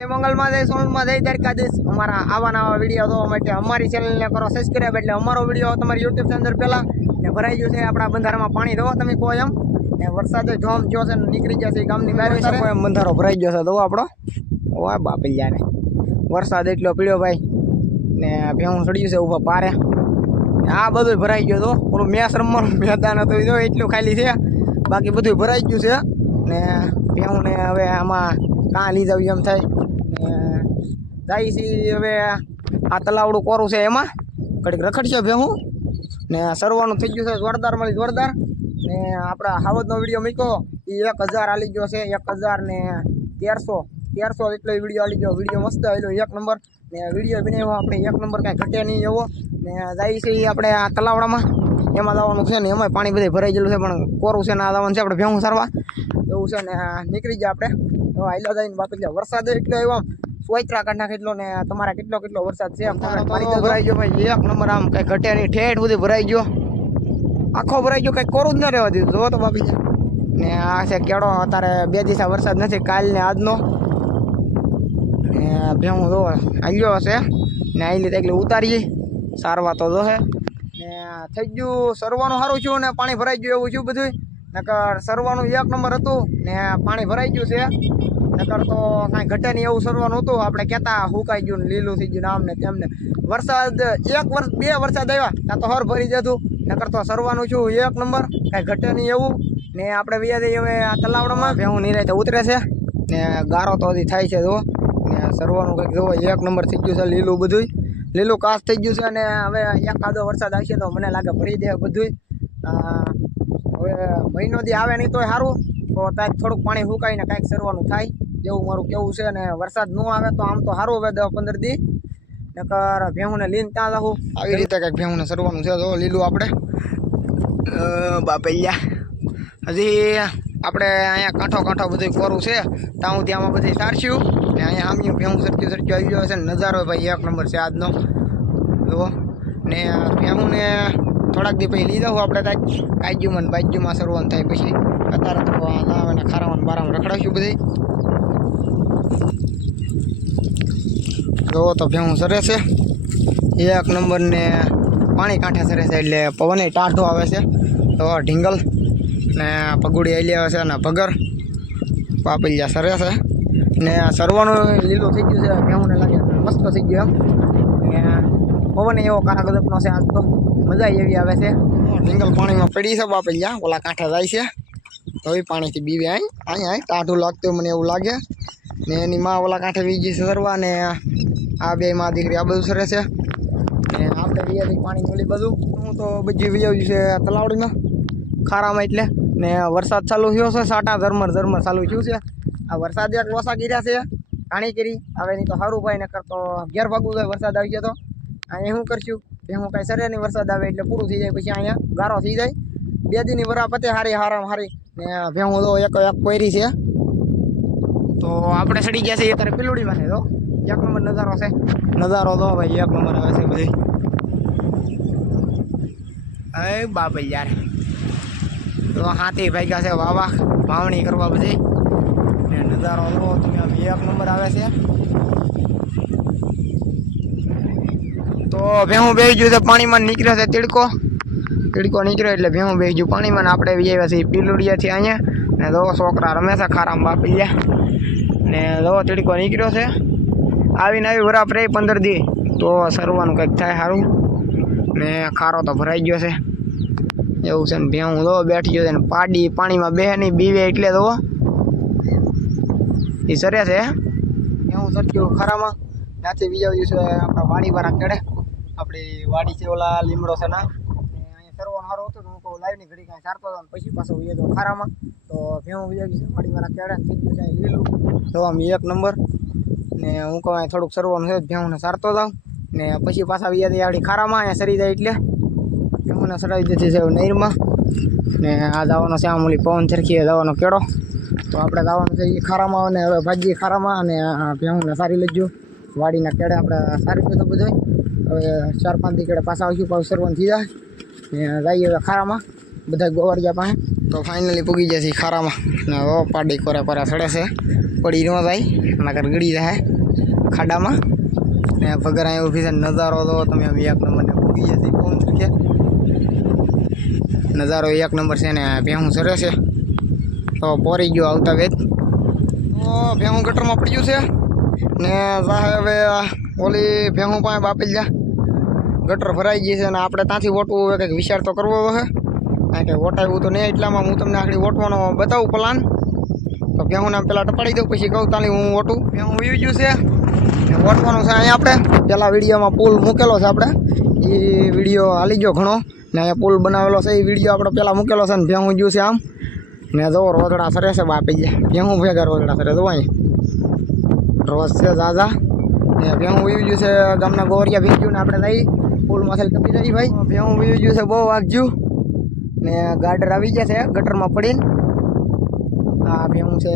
મંગલમાં જય સોનલમાં જય દ્વારકાધીશ। અમારા આવા નવા વિડીયો જોવા માટે અમારી ચેનલને કરો સબસ્ક્રાઇબ, એટલે અમારો વિડીયો તમારી યુટ્યુબ ચેનલ પહેલા ને ભરાઈ ગયું છે આપણા બંધારામાં પાણી। દો તમે કહો એમ ને વરસાદ જોમ જો છે નીકળી જશે ગામની બહાર એમ બંધારો ભરાઈ ગયો છે। દો આપણો ઓય બાપલિયા ને વરસાદ એટલો પીડ્યો ભાઈ ને ભેહું ચડ્યું છે ઊભા પારે। આ બધું ભરાઈ ગયું તો ઓલું મેચ રમવાનું મેદાન હતું જો એટલું ખાલી છે, બાકી બધું ભરાઈ ગયું છે ને ભેહું ને હવે આમાં કાં લઈ જાવ એમ થાય જાય છે। હવે આ તલાવડું કોરું છે એમાં ઘડીક રખડશે ભેહું ને સરવાનું થઈ ગયું છે જોરદાર મળી જોરદાર। ને આપણા હાવજનો વિડીયો મૂક્યો એ 1000 આલી ગયો છે, 1000 ને 1300 એટલો વિડીયો આલી ગયો। વિડીયો મસ્ત આવેલો 1 નંબર ને વિડીયો બનાવ્યો આપણે 1 નંબર, કાંઈ ઘટે નહીં એવો ને જાય છે આપણે આ તલાવડામાં એમાં જવાનું છે ને એમાં પાણી બધે ભરાઈ ગયેલું છે પણ કોરું છે ને આ જવાનું છે આપણે ભેહું સારવા એવું છે ને નીકળી જાય આપણે તો આઈલા જઈને બાપી વરસાદ એટલો આવ્યો સોયત્રા કાઢ નાખે એટલો ને તમારા કેટલો વરસાદ છે પાણી ભરાઈ ગયો ભાઈ 1 નંબર, આમ કઈ ઘટે નહીં ઠેઠ સુધી ભરાઈ ગયો, આખો ભરાઈ ગયો, કઈ કોરું જ ન રહેવા દીધું જો તો બાપી ને આ છે કેળો અત્યારે 2 દિવસ વરસાદ નથી કાલ ને આજનો ને ભેહું જો આવ્યો હશે ને આઈલી એટલે ઉતારીએ સારવા તો જો હે ને થઈ ગયું સરવાનું સારું છું ને પાણી ભરાઈ ગયું એવું છું બધું, નકર સરવાનું 1 નંબર હતું ને પાણી ભરાઈ ગયું છે, નકર તો કાંઈ ઘટે નહીં એવું સરવાનું હતું। આપણે કહેતા હુકાઈ ગયું ને લીલું થઈ ગયું આમને તેમને વરસાદ 2 વરસાદ આવ્યા ત્યાં તો હર ભરી જતું, નકર તો સરવાનું છું 1 નંબર કાંઈ ઘટે નહીં એવું ને આપણે વ્યાજે હવે આ તલાવડામાં ભેહું નિરાયતે ઉતરે છે ને ગારો તો હજી થાય છે જો ને સરવાનું કંઈક જોવો 1 નંબર થઈ ગયું છે, લીલું બધું લીલું કાસ થઈ ગયું છે અને હવે એકાદો વરસાદ આવશે તો મને લાગે ભરી દે બધું। હવે મહિનો દી આવે નહીં તોય સારું, તો ત્યાં થોડુંક પાણી સુકાઈને કાંઈક સરવાનું થાય એવું મારું કેવું છે। અને વરસાદ ન આવે તો આમ તો સારું હવે 10-15 દી નકર ભેહુંને લઈને ત્યાં જાઉં આવી રીતે કાંઈક ભેહુંને સરવાનું છે તો લીલું આપણે બાપલિયા હજી આપણે અહીંયા કાંઠો બધું કોરું છે ત્યાં હું ત્યાંમાં બધી સારશું ને અહીંયા આમ્યું ભેહું સરખ્યું આવી ગયો છે ને નજારો ભાઈ 1 નંબર છે આજનો જુઓ ને ભેહુંને થોડાક દી પછી લઈ જાઉં આપણે કાજુમાં ને બાજુમાં સરવાનું થાય પછી અત્યારે તો આવે ખારામાં બારામાં રખડાવશું બધી જો તો ભેહું સરે છે 1 નંબર ને પાણી કાંઠે સરે છે એટલે પવન ટાઢો આવે છે તો ઢીંગલ ને પગુડી આવેલી આવે છે ને ભગર પાપલિયા સરે છે ને સરવાનું લીલું થઈ ગયું છે ભેહુંને લાગે મસ્ત થઈ ગયું એમ ને પવન એવો કારા ગદપનો છે આજ તો મજા એવી આવે છે। ઢીંગલ પાણીમાં પડી છે બાપલિયા ઓલા કાંઠે જાય છે તો એ પાણીથી બીવે અહીંયા ટાઢું લાગતું મને એવું લાગે ને એની માં ઓલા કાંઠે વીજી સરવા ને આ બે માં દીકરી આ બધું સરે છે ને આપણે વિયાથી પાણી મળી બધું હું તો બધી વિયાવ્યું છે તલાવડીમાં ખારામાં એટલે ને વરસાદ ચાલુ થયો છે સાટા ઝરમર ચાલુ થયું છે। આ વરસાદ એક લોસા કર્યા છે પાણી કરી હવે નહીં તો સારું ભાઈ નકર તો ઘેર ભાગવું જાય વરસાદ આવી જાય તો અહીંયા શું કરશું ભેહું કાંઈ સરે નહીં વરસાદ આવે એટલે પૂરું થઈ જાય પછી અહીંયા ગારો થઈ જાય 2 દીની વરા પતે હારી ને ભેહું તો એક કોયરી છે તો આપણે સડી ગયા છે અત્યારે પીલુડીમાં છે તો 1 નંબર નજારો છે નજારો તો ભાઈ 1 નંબર આવે છે બધી એ બાપા યાર તો હાથી ભાગ્યા છે વાવણી કરવા બધી ને નજારો તો તમે 1 નંબર આવે છે તો ભેહું બેસી ગયું છે પાણીમાં નીકળ્યો છે તીડકો નીકળ્યો એટલે ભેહું બેસી ગયું પાણીમાં ને આપણે આવ્યા છીએ પીલુડિયાથી અહીંયા ને જો છોકરા રમે છે ખારામાં બાપલિયા ને જો તીડકો નીકળ્યો છે આવીને આવી બરાબર 15 દી તો સરવાનું કંઈક થાય સારું ને ખારો તો ભરાઈ ગયો છે એવું છે ને ભેહું જો બેઠી ગયો છે ને પાડી પાણીમાં બેહે નહીં બીવે એટલે તો એ સરે છે ભેહું સરખ્યું ખારામાં ત્યાંથી બીજાવ્યું છે આપણા વાડીવાળા કેળે આપણી વાડી છે ઓલા લીમડો છે ના અહીંયા સરવાનું સારું હતું તો હું કહું લાવીને ઘડી કાંઈ સારતો હતો પછી પાછો ઉયો તો ખારામાં તો ભેહું બીજાવ્યું છે વાડીવાળા કેળે થઈ ગયું છે લીલું તો આમ 1 નંબર ને હું કહું થોડુંક સરવાનું છે ભેહુંને સારતો જાઉં ને પછી પાછા વ્યાજે આવડી ખારામાં અહીંયા સરી જાય એટલે ભેહુંને સરાવી દીધી છે નહેરમાં ને આ જવાનો છે આમ ઓલી પવન ચરખીએ જવાનો કેળો તો આપણે જવાનું છે એ ખારામાં અને હવે ભાગીએ ખારામાં અને ભેહુંને સારી લેજો વાડીના કેળે આપણે સારી લીધું બધું હવે 4-5 દી કેળે પાછા આવીશું પાછું સરવાનું થઈ જાય ને જઈએ હવે ખારામાં બધા ગોવાળિયા પાસે તો ફાઇનલી પૂગી જાય છે ખારામાં ને પાડી કોરા સડે છે પડી ન જાય નકર ગળી જાય ખાડામાં ને પગર અહીં ઊભી છે નજારો તો તમે હવે એક નંબરને ભૂગી જશે પહોંચી છે નજારો એક નંબર છે ને ભેહું સરે છે તો પોરી ગયો આવતા વેદ તો ભેહું ગટરમાં પડ્યું છે ને હવે ઓલી ભેહું પાસે બાપી જા ગટર ભરાઈ ગઈ છે અને આપણે ત્યાંથી વોટવું હવે કંઈક વિચાર તો કરવો છે કારણ કે વોટાવ્યું તો નહીં એટલામાં હું તમને આખરી વોટવાનો બતાવું પ્લાન તો ભેહું નામ પહેલાં ટપાડી દઉં પછી કહું તાલી હું વોટું ભેહું વી ગયું છે વોટવાનું છે અહીંયા આપણે પહેલાં વિડીયોમાં પુલ મૂકેલો છે આપણે એ વિડીયો હાલી ગયો ઘણો ને અહીંયા પુલ બનાવેલો છે એ વિડીયો આપણે પહેલાં મૂકેલો છે ને ભેહું ગયું છે આમ ને જો રોજડા સરે છે બાપી જાય ભેહું ભેગા રોજડા સરે જો અહીં રોજ છે દાદા ને ભેહું વી ગયું છે ગામના ગોવરિયા ભીજ્યું ને આપણે જઈ પુલમાંથી ટપી જઈ ભાઈ ભેહું વી ગયું છે બહુ વાગજ્યું ને ગાર્ડર આવી ગયા છે ગટરમાં પડીને આ ભેહું છે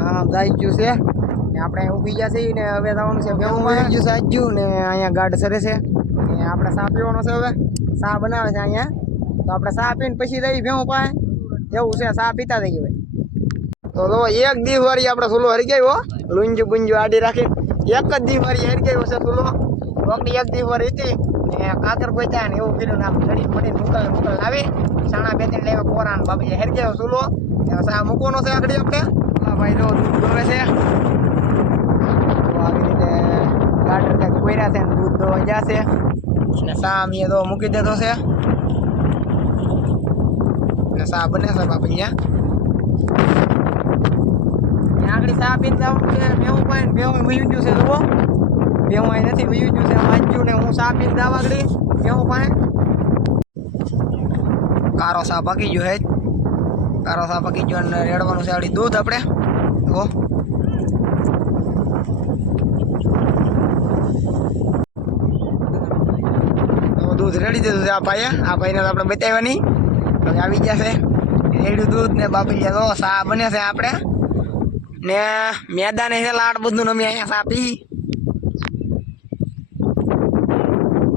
આ દાઈ ગયું છે ને આપણે ઊભી ગયા છીએ ને હવે જવાનું છે ભેહું આવી ગયું છે આજ્યું ને અહીંયા ગાર્ડ સરે છે ને આપણે સા પીવાનો છે હવે સા બનાવે છે અહીંયા તો આપણે સા પીને પછી જઈ ભેહું પાસે એવું છે સા પીતા જઈએ ભાઈ તો એક દી વારી આપણે સુલો હરી ગયો લુંજુ બુંજુ આડી રાખી એક જ દી વારી હરી ગયો છે સુલો રોકડી એક દી વારી હતી ને કાકર ગોચ્યા ને એવું કર્યું ને આપણે ઘડી પડીને મુકલ લાવી સાણા બે ત્રણ લેવા કોરાન બાપી હરી ગયો સુલો સા મૂકવાનો છે આકડી આપણે હા ભાઈ જો દૂધ દોવે છે તો આવી રીતે ગાર્ડર કંઈક કોર્યા છે ને દૂધ દોવા જશે ને સા મેં તો મૂકી દેતો છે ને સા બને છે બાપી ત્યાં આગળ સા પીને જવાનું છે ભેહું પાઈને ભેહું વયું ગયું છે જુઓ ભેહું અહીં નથી વયું ગયું છે વાંચ્યું ને હું સા પીને જવા આગળ ભેહું પાસે કારો સા પાકી ગયો હે કારો સા પાકી ગયો અને રેડવાનું છે આવડી દૂધ આપણે તો દૂધ રેડી દીધું છે આ ભાઈને તો આપણે બતાવવાની હવે આવી ગયા છે રેડ્યું દૂધ ને બાપી ગયા તો સા બને છે આપણે ને મેદાને છે લાડ બધું અમે અહીંયા સા પી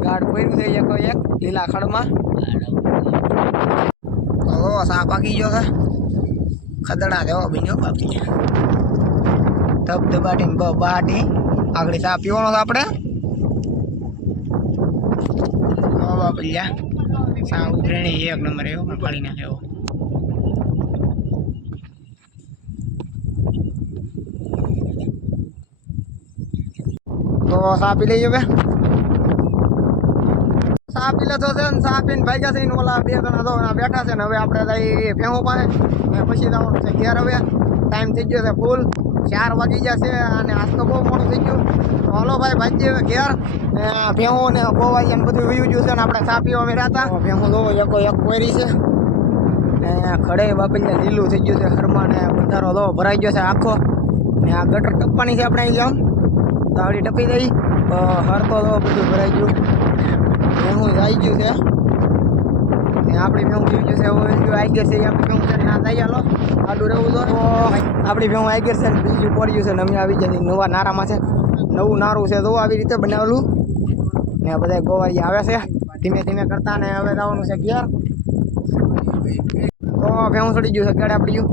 ગાઢ પડ્યું છે એક લીલા ખડમાં સા પાકી ગયો છે ખદડા દેવો બીજો બાપી ધબધબાટી બાટી આગળ સા પીવાનો છે આપણે બાપી જા સા ઉતરેણી એક નંબર એવો પાડી નાખે એવો તો સા પી લઈએ હવે સા પી લેતો છે ને સા પીને ભાગ્યા છે ઓલા બે જણા તો બેઠા છે ને હવે આપણે જઈ ભેહું પાસે ને પછી જવાનું છે ઘેર હવે ટાઈમ થઈ ગયો છે ફૂલ 4 વાગી ગયા છે અને આજ તો બહુ મોડું થઈ ગયું તો હાલો ભાઈ ભાગીએ હવે ઘેર ને ભેહું ને ગોવાઈ ને બધું વયું ગયું છે ને આપણે સા પીવા રહ્યા હતા ભેહું તો એક કોરી છે ને ખડે બાપીને લીલું થઈ ગયું છે ઘરમાં ને બંધારો તો ભરાઈ ગયો છે આખો ને આ ગટર ટપવાની છે આપણે અહીં જામ તો આવડી ટપી દઈ હરતો તો બધું ભરાઈ ગયું ભેહું આવી ગયું છે ને આપણી ભેહું આવી ગયું છે આવી ગયું છે આપણી ભેહું છે ના થઈ હાલો આડું રહેવું તો આપણી ભેહું આવી ગયું છે ને બીજું પડ્યું છે ને અમે આવી ગયા નવા નારામાં છે નવું નારું છે તો આવી રીતે બનાવેલું ને બધા ગોવારી આવે છે ધીમે ધીમે કરતા ને હવે જવાનું છે ઘેર તો ભેહું ચડી ગયું છે ગળે આપણી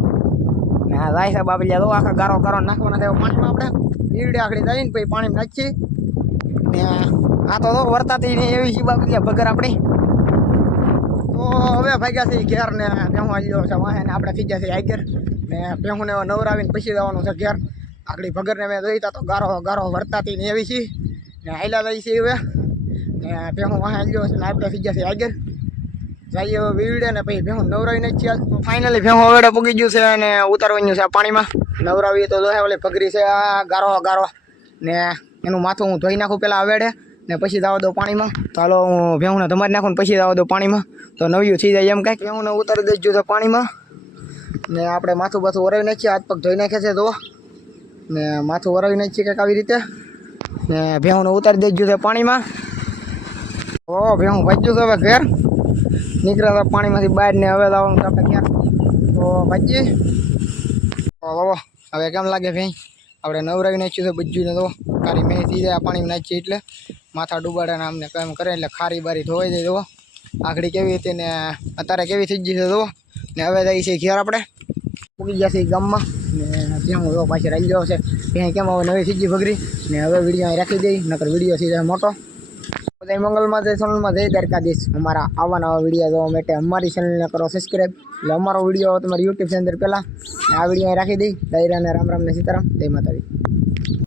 ને જાય છે બાબલિયા તો આખા ગારો ગારો નાખવાના છે પાણીમાં આપણે ઈરડે આખડી જઈને પછી પાણીમાં નાખીએ ને આ તો વર્તાતી નહીં એવી છે બાબલિયા ભગર આપણી તો હવે ભાગ્યા છે ઘેર ને ભેહું આવી ગયો છે વાહે ને આપણે થઈ ગયા છે આગળ ને ભેહું ને નવરાવીને પછી જવાનું છે ઘેર આકડી ભગરને મેં જોઈતા તો ગારો ગારો વર્તાતી ને એવી છે ને હાઈલા જાય છે હવે ને ભેહું વાહે આવી ગયો છે ને આપણે થઈ ગયા છે આગળ જઈએ હવે વીડે ને પછી ભેહું નવરાવીને જ છે ફાઇનલી ભેહું હવે પૂગી ગયું છે અને ઉતારવાનું છે પાણીમાં નવરાવી તો જોહે ઓલી ભગરી છે આ ગારો ગારો ને એનું માથું હું ધોઈ નાખું પહેલાં અવેડે ને પછી દાવા દઉં પાણીમાં તો હાલો હું ભેહુંને ધમારી નાખું ને પછી દાવા દઉં પાણીમાં તો નવ્યું થઈ જાય એમ કાંઈક ભેહુંને ઉતારી દેજો તો પાણીમાં ને આપણે માથું બાથું વરાવી નાખીએ હાથ પગ ધોઈ નાખે છે તો ને માથું વરાવી નાખીએ કંઈક આવી રીતે ને ભેહુંને ઉતારી દેજો છે પાણીમાં ઓ ભેહું ભાજ્યું છે હવે ઘેર નીકળ્યા પાણીમાંથી બહાર ને હવે લાવવાનું આપણે ક્યાં તો ભાજી હવે કેમ લાગે ભાઈ આપણે નવરાવી નાખ્યું છે બધું ને તો ખારી મેં થઈ જાય પાણીમાં નાખીએ એટલે માથા ડૂબાડે ને અમને કેમ કરે એટલે ખારી બારી ધોવાઈ જાય તો આખડી કેવી હતી ને અત્યારે કેવી થઈ ગઈ છે તો ને હવે જઈએ છીએ ઘેર આપણે પૂગી ગયા છીએ ગામમાં ને હું જો પાછી રહી ગયો છે ત્યાં કેમ હવે નવી સીજી ભગરી ને હવે વિડીયો અહીં રાખી દઈ નકર વિડીયો સીધો મોટો જય મંગલમાં જય સોનલમાં જય દ્વારકાધીશ અમારા આવા નવા વિડીયો જોવા માટે અમારી ચેનલને કરો સબસ્ક્રાઈબ એટલે અમારો વિડીયો તમારી યુટ્યુબ ચેનલ પહેલાં આ વિડીયો અહીં રાખી દઈ ડાયરા અને રામ રામ ને સીતારામ જય માતાજી